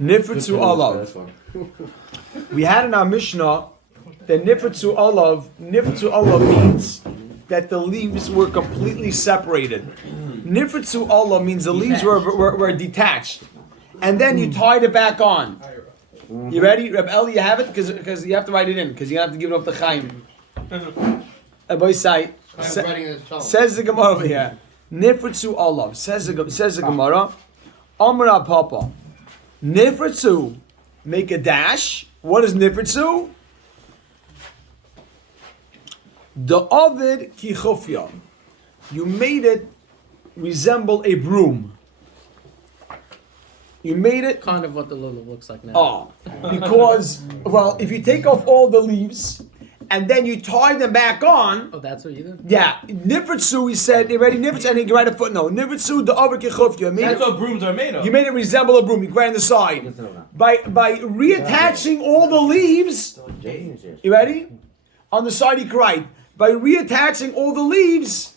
Nifritzu olav. We had in our Mishnah that nifritzu olav means that the leaves were completely separated. Nifritzu olav means the leaves were detached, and then you tied it back on. You ready, Reb Eli? You have it because you have to write it in because you have to give it up to Chaim. Says the Gemara over here. Nifritzu olav. Says the Gemara. Amra Papa. Nifritzu. Make a dash. What is nifritzu? The ovid kichufya. You made it resemble a broom. You made it kind of what the lulu looks like now. Oh, because if you take off all the leaves and then you tie them back on. Oh, that's what you did? Yeah, nifritzu. He said, "You ready, nifritzu?" And he can write a footnote. Nifritzu the ovid kichufya. That's what brooms are made of. You made it resemble a broom. You can write on the side by reattaching all the leaves. You ready? On the side, you can write by reattaching all the leaves.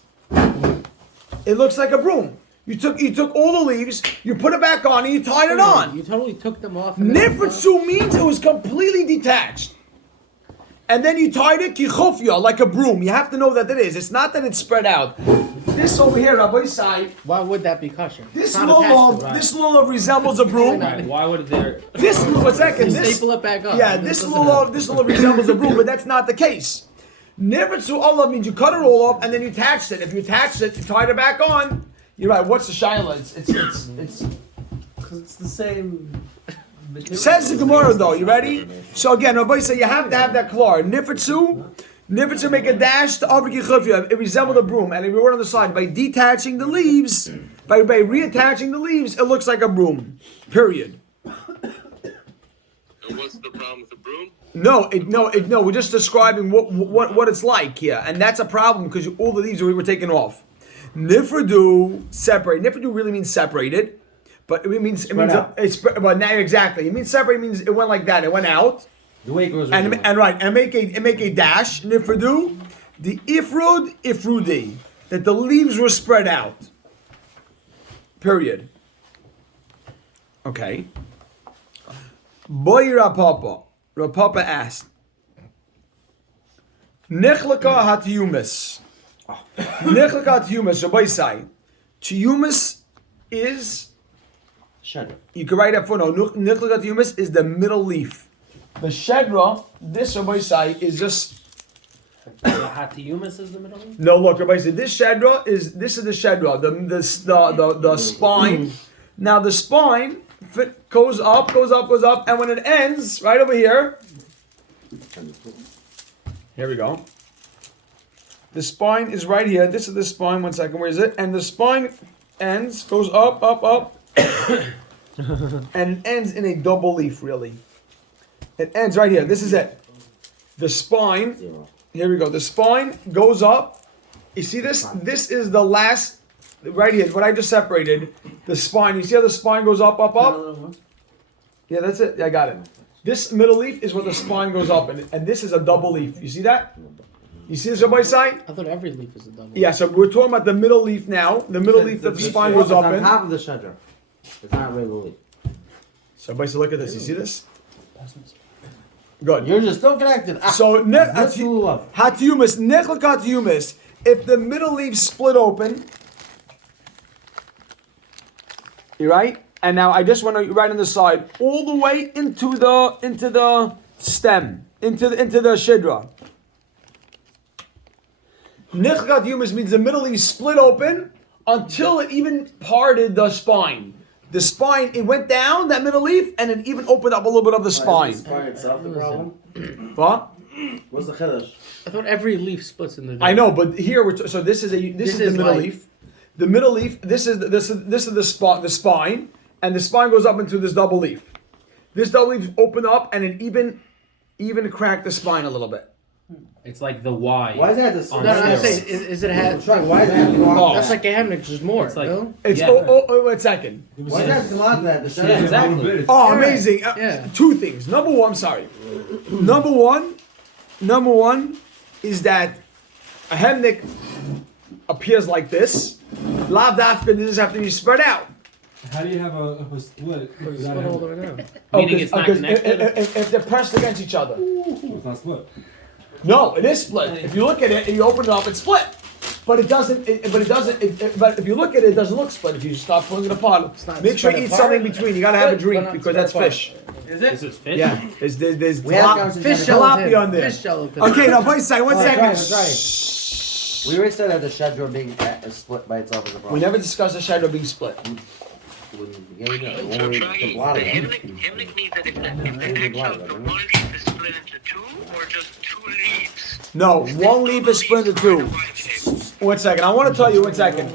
It looks like a broom. You took all the leaves, you put it back on, and you tied it on. You totally took them off. Nifritzu means it was completely detached. And then you tied it kichufya, like a broom. You have to know that it is. It's not that it's spread out. This over here, Rabbi Sai. Why would that be kosher? This lulav resembles a broom. Why would there? This staple it back up. Yeah, this lulav resembles a broom, but that's not the case. Nifritzu olav means you cut it all off and then you attached it. If you attached it, you tied it back on. You're right. What's the shaila? It's because it's the same. Says the Gemara though. You ready? So again, Rabbi say you have to have that klar. Nifritzu make a dash to avrik yichufya. It resembled a broom, and if you were on the side by detaching the leaves, by reattaching the leaves, it looks like a broom. Period. And what's the problem with the broom? No. We're just describing what it's like here, and that's a problem because all the leaves were taken off. Nifridu separate. Nifridu really means separated, but it means but now exactly. It means separate. It means it went like that. It went out. The way it goes. And make a dash. Nifridu, the ifrudi, that the leaves were spread out. Period. Okay. Boy Rapapa asked, Nechlaka hatiyumis. Nechlaka hatiyumis, Rabbi Sai. Tiyumis is, Shedra. You can write that for no. Nechlaka hatiyumis is the middle leaf. The shedra, this Rabbi Sai is just. The hatiyumis is the middle one? No, look, Rabbi Sai, this is the shedra, the spine. Now the spine goes up, and when it ends, right over here we go. The spine is right here. This is the spine. 1 second, where is it? And the spine goes up, and ends in a double leaf, really. It ends right here. This is it. The spine, here we go. The spine goes up. You see this? This is the last, right here, what I just separated. The spine. You see how the spine goes up? Yeah, that's it. I got it. This middle leaf is where the spine goes up, and this is a double leaf. You see that? You see this on my side? I thought every leaf is a double leaf. Yeah, so we're talking about the middle leaf now. The middle leaf that the spine goes up in. It's on top of the shedra. It's not really leaf. So everybody look at this. You see this? Good. You're just still connected. So hatiyumis, nechlak hatiyumis. If the middle leaf split open, you right? And now I just want to write on the side all the way into the stem, into the shidra. Nechlak hatiyumis means the middle leaf split open until it even parted the spine. The spine, it went down, that middle leaf, and it even opened up a little bit of the spine. Is the spine itself the problem? What? What's the chiddush? I thought every leaf splits in the. I know, but here so this is the middle leaf. The middle leaf. This is the spine, and the spine goes up into this double leaf. This double leaf opened up, and it even cracked the spine a little bit. It's like the Y. Why is that the No, I'm saying, is it have? Why is that the That's like a hemnick, just more. It's like no? It's yeah. wait a second. Why is that come out that? The Yeah, exactly. Oh, amazing! Yeah. Two things. Number one, Number one is that a hemnick appears like this. Lav dafka doesn't have to be spread out. How do you have a split Put without it all the having way down. Meaning it's not connected? If they're pressed against each other. it's not split? No, it is split. If you look at it and you open it up, it's split. But it doesn't. But if you look at it, it doesn't look split. If you start pulling it apart, not make sure you spread eat apart. something in between. You gotta have a But drink not because spread that's apart. fish. Is it? Is it fish? Yeah, there's We have gone Fish tilapia gelatin. on there. Fish gelatin. Okay, now wait a second. One Oh, second. that's right. We already said that the shedra being split by itself is a problem. We never discussed the shadow being split. Yeah, you know, So when we- try the blotto. Hemlick means that if the actual the one leaf is split into two or just two leaves. No, one leaf is split into two. One second. I want to tell you. One second.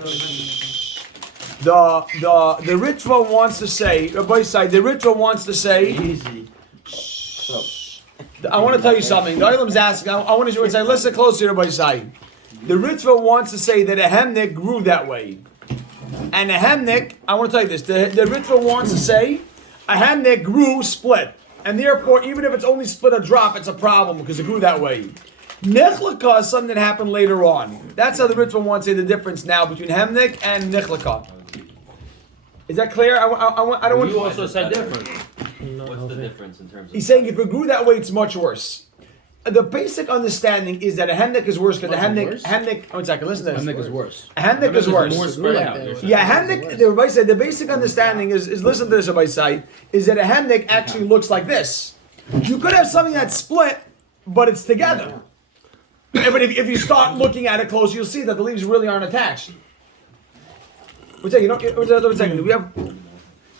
The ritual wants to say. Both side. The ritual wants to say. Easy. I want to tell you something. The Olam's asking. I want to say. Listen closely to both side. The ritual wants to say that a hemnik grew that way. And a hemnik, I want to tell you this, the ritual wants to say a hemnik grew split. And therefore, even if it's only split a drop, it's a problem because it grew that way. Nichlika is something that happened later on. That's how the ritual wants to say the difference now between hemnik and nichlika. Is that clear? I don't want You also said different. No, What's the okay. difference in terms of? He's saying if it grew that way, it's much worse. The basic understanding is that a hemnik is worse because the Much hemnik, worse? one second, listen to this. Hemnik is worse. A hemnik is worse. More Grew spread like out. that. you're saying. Yeah, hemnik. The Rabbi said the basic understanding is listen to this. Rabbi side is that a hemnik actually looks like this. You could have something that's split, but it's together. But if you start looking at it close, you'll see that the leaves really aren't attached. One second, one second. Do we have?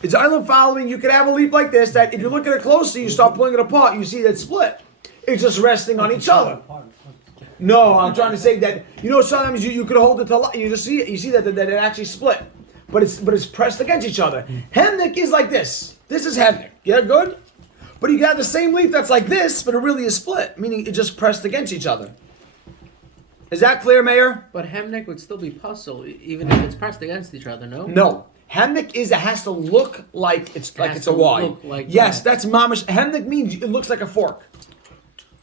It's island following. You could have a leaf like this that if you look at it closely, you start pulling it apart, you see that it's split. It's just resting on each other. No, I'm trying to say that sometimes you could hold it to you just see it. You see that it actually split, but it's pressed against each other. Hemnik is like this. This is hemnik. Yeah, good. But you have the same leaf that's like this, but it really is split, meaning it just pressed against each other. Is that clear, Mayor? But hemnik would still be puzzle, even if it's pressed against each other, no? No. Hemnik it has to look like it's has a to Y. look like Yes, that. that's mamish. Hemnik means it looks like a fork.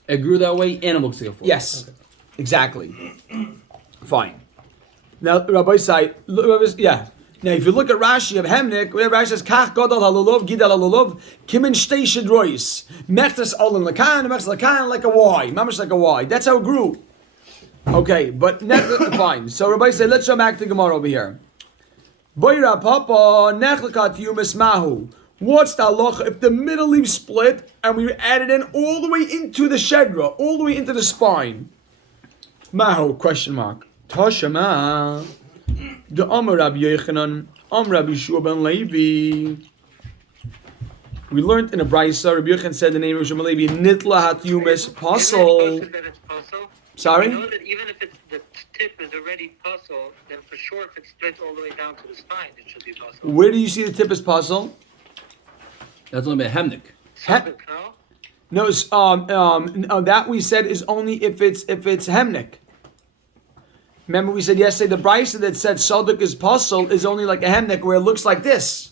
It grew that way and it looks like a fork. Yes, exactly. Fine. Now, Rabbi Sai, yeah. Now, if you look at Rashi of Hemnik, Rashi says, Kach Godal Halulov, Gidal Halulov, Kimin Shtei Shedrois, Mechtas Olin Lakan, Mechtas Lakan, like a Y, mamish like a Y. That's how it grew. Okay, but fine. So Rabbi said, let's show back to Gemara over here. Boira Papa, Nechlakat Yumis Mahu. What's the halacha if the middle leaf split and we add it in all the way into the shedra, all the way into the spine? Mahu, question mark. Toshama. The Amar Rabbi Yochanan, Rabbi Yeshua ben Levi. We learned in a brayso, Rabbi Yochanan said the name of Yeshua ben Levi, Nitla hat yumis pasol. That it's puzzle. Sorry? You know that even if the tip is already puzzle, then for sure if it splits all the way down to the spine, it should be puzzle. Where do you see the tip is puzzle? That's only about Hemnik. No? No, that we said is only if it's hemnik. Remember we said yesterday the brayso that said Soduk is puzzle is only like a hemnik where it looks like this.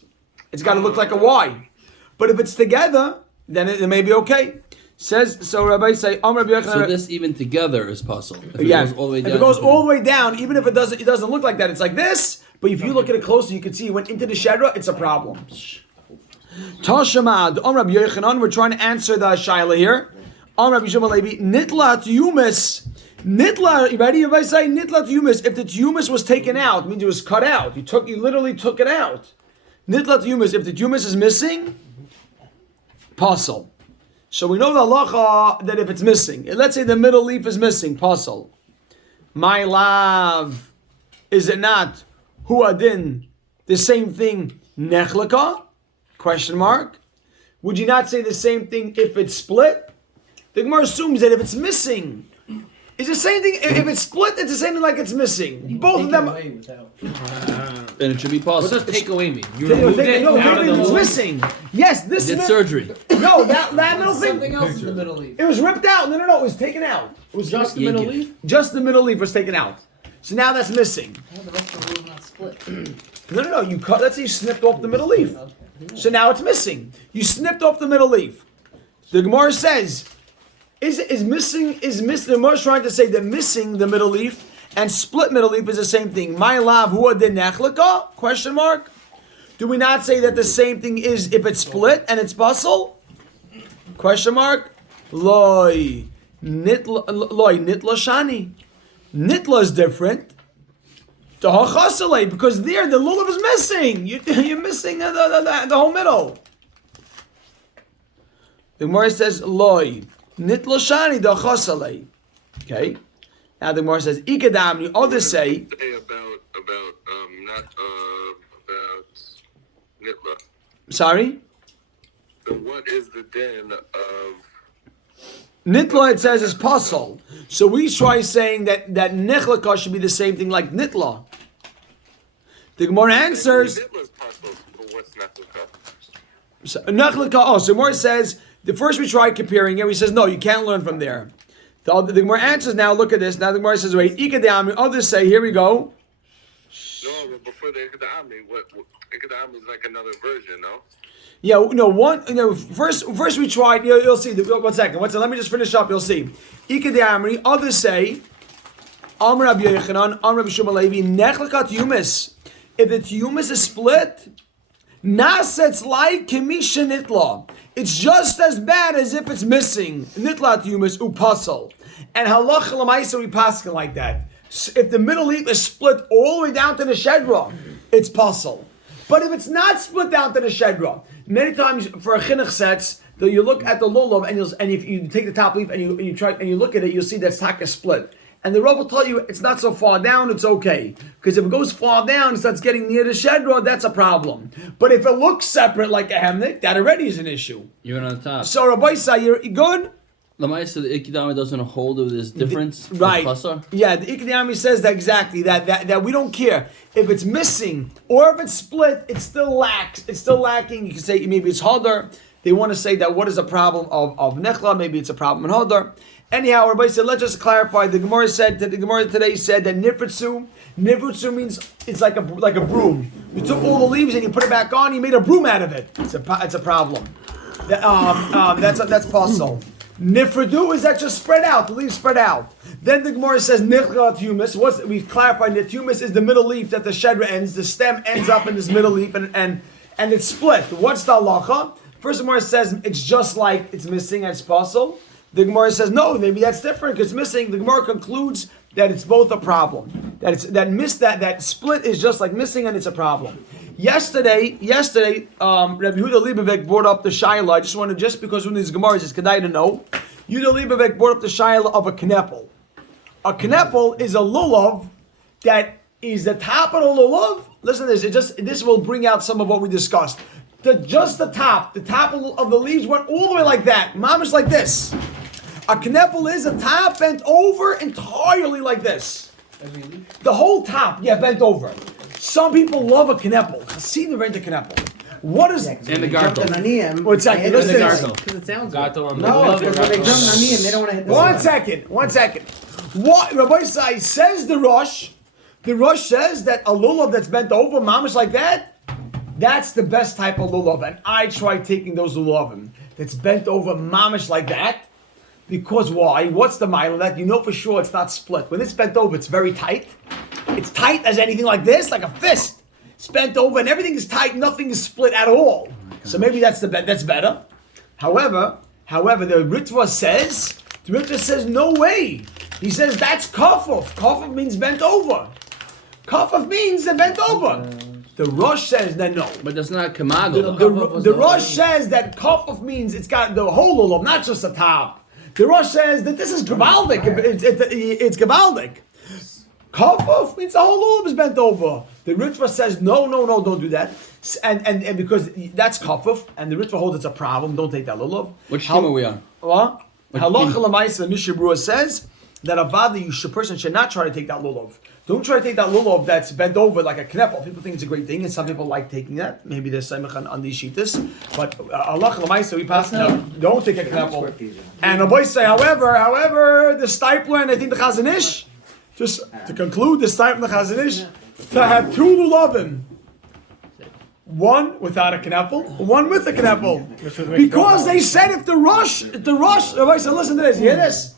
It's got to look like a Y. But if it's together, then it may be okay. Says so. Rabbi say, Rabbi Yochanan. So this even together is puzzle. If it Yeah, goes all the way if down. it goes all the way down, even if it doesn't look like that. It's like this. But if you look at it closer, you can see it went into the shedra. It's a problem. Tashamad, Rabbi Yochanan. We're trying to answer the shaila here. Rabbi Yishmael Levi, Nitla Yumis. Nitla, you ready? If I say Nitla Yumis, if the Yumis was taken out, it means it was cut out. You literally took it out. Nitla Yumis, if the Yumis is missing, puzzle. So we know the halacha that if it's missing, let's say the middle leaf is missing, puzzle. My love, is it not huadin the same thing nechlaka? Question mark. Would you not say the same thing if it's split? The Gemara assumes that if it's missing, it's the same thing. If it's split, it's the same thing like it's missing. Both of them. Then it should be What puzzle. does take away mean? You No, removed it out of the it's mold? missing. Yes, this Did mid- surgery. No, that middle thing. Something else in the middle leaf. It was ripped out. No, it was taken out. It was Just the Yeah, middle yeah. leaf? just the middle leaf was taken out. So now that's missing. The rest of the room not split. No. You cut. Let's say you snipped off the middle leaf. So now it's missing. You snipped off the middle leaf. The Gemara says, is missing? The Gemara is trying to say that missing the middle leaf and split middle leaf is the same thing. My lav huwa de nechlaka? Question mark. Do we not say that the same thing is if it's split and it's puzzle? Question mark. Loi nitla shani. Nitla is different. Because there the lulav is missing. You're missing the whole middle. The Gemara says loi nitla shani da chasalei. Okay. Now the Gemara says ikadam. Others say about nitla. sorry. So what is the din of Nitla, it says, is puzzle. So we try saying that nechlaka should be the same thing like nitla. The Gemara answers. nitla's puzzle? But what's nitla? So Gemara says, the first we tried comparing it, he says, no, you can't learn from there. The Gemara answers now, look at this. Now the Gemara says, wait, ikadami, others say, here we go. No, but before the ikadami, what ikadami is like another version, no? Yeah, first we tried, you'll see, one second, let me just finish up, you'll see. Ikadami, others say, Amr Rabbi Yochanan, Amr Rabbi Shmuel Levi, nechlakat yumis. If the yumis is split, nasetz like kimisha nitla. It's just as bad as if it's missing. Nitlat yumis upasal. And halacha l'maisa we paskin like that. If the middle leaf is split all the way down to the shedra, it's pasal. But if it's not split down to the shedra, many times for a chinuch sets, you look at the lulav and if you take the top leaf and you look at it, you'll see that's taka split. And the Rav will tell you it's not so far down, it's okay. Because if it goes far down, it starts getting near the shedra, that's a problem. But if it looks separate like a hemnik, that already is an issue. Even on the top. So Rabbi Say, you're good? Lamaisa, the Ikidami doesn't hold of this difference. Right. Pasar? Yeah, the Ikadami says that exactly, that we don't care. If it's missing or if it's split, it still lacks. It's still lacking. You can say maybe it's Hadar. They want to say that what is a problem of Nechla, maybe it's a problem in Hadar. Anyhow, everybody said, let's just clarify. The Gemara today said that nifritzu means it's like a broom. You took all the leaves and you put it back on. You made a broom out of it. It's a problem. That's possible. Nifridu is that just spread out. The leaves spread out. Then the Gemara says nichlat humus. We clarified that humus is the middle leaf that the shedra ends. The stem ends up in this middle leaf and it's split. What's the halacha? First, the Gemara says it's just like it's missing and it's possible. The Gemara says, no, maybe that's different because it's missing. The Gemara concludes that it's both a problem. That split is just like missing and it's a problem. Yesterday, Rabbi Yehuda Leibovek brought up the Shaila. I just wanted, just because one of these Gemaras is Kedai to know. Yehuda Leibovek brought up the Shaila of a knepel. A knepel is a lulav that is the top of the lulav. Listen to this. This will bring out some of what we discussed. Just the top of the leaves went all the way like that. Mamish like this. A knepel is a top bent over entirely like this. The whole top, bent over. Some people love a knepel. Hasidim rent a knepel. What is... And the gartel. What's that? And the gartel. Because it sounds Gato on the No, love because when they jump Naniyim, they don't want to hit the One second. What Rabbi Sai says the Rosh says that a lulav that's bent over, mamish like that, that's the best type of lulav. And I tried taking those lulavim that's bent over, mamish like that. Because why? What's the mile of that? You know for sure it's not split. When it's bent over, it's very tight. It's tight as anything like this, like a fist. It's bent over and everything is tight, nothing is split at all. So maybe that's better. However, the Ritva says no way. He says that's kafuf. Kafuf means bent over. Kafuf means they're bent over. The Rosh says that no. But that's not Kamago. The Rosh says that kafuf means it's got the whole lulav, not just the top. The Rosh says that this is gavaldik. It's gavaldik. Kafuf means the whole lulav is bent over. The Ritva says no, don't do that. And because that's kafuf, and the Ritva holds it's a problem, don't take that lulav. Which team are we on? What? Halacha l'maisa, Mishnah Berurah says that a person should not try to take that lulav. Don't try to take that lulav that's bent over like a knepel. People think it's a great thing, and some people like taking that. Maybe there's samech on these shitas. But halacha l'maisa, we pass don't take a knepel. And the boys say, however, the stipler and I think the Chazon Ish, just to conclude, the stipler and the Chazon Ish, to have two lulavim. One without a knepel, one with a knepel. Because they said if the Rosh, Rabbi said, listen to this, you hear this?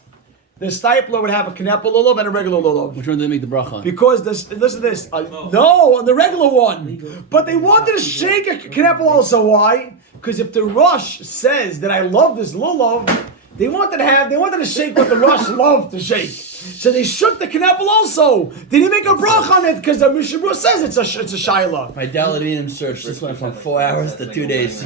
the stipler would have a knepel lulav and a regular lulav. Which one do they make the bracha on? Because this, listen to this. No, on the regular one. But they wanted to shake a knepel also. Why? Because if the Rosh says that I love this lulav, they wanted to shake what the Rosh loved to shake. So they shook the knepel also. They didn't make a bracha on it because the Mishabur says it's a shaila. My Daladinim search. This went from 4 hours to 2 days.